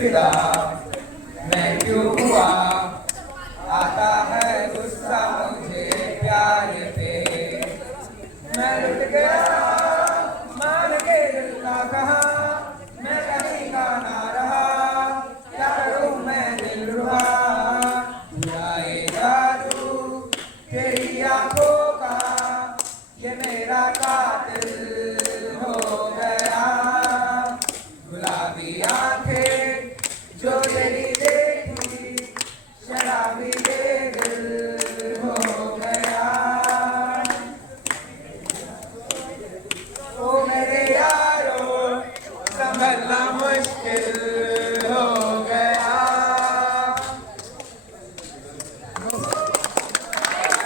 फिदा मैं क्यों हुआ, आता है गुस्सा मुझे प्यार पे। मैं लुट गया मान के दिल का कहा, मैं कहीं का ना रहा, क्या करूं मैं दिल रुबा। बुराए जादू तेरी आंखों का ये मेरा कातिल हो गया। गुलाबी आंखें जो तेरी देखी शराबी ये दिल हो गया। ओ मेरे यारो संभलना मुश्किल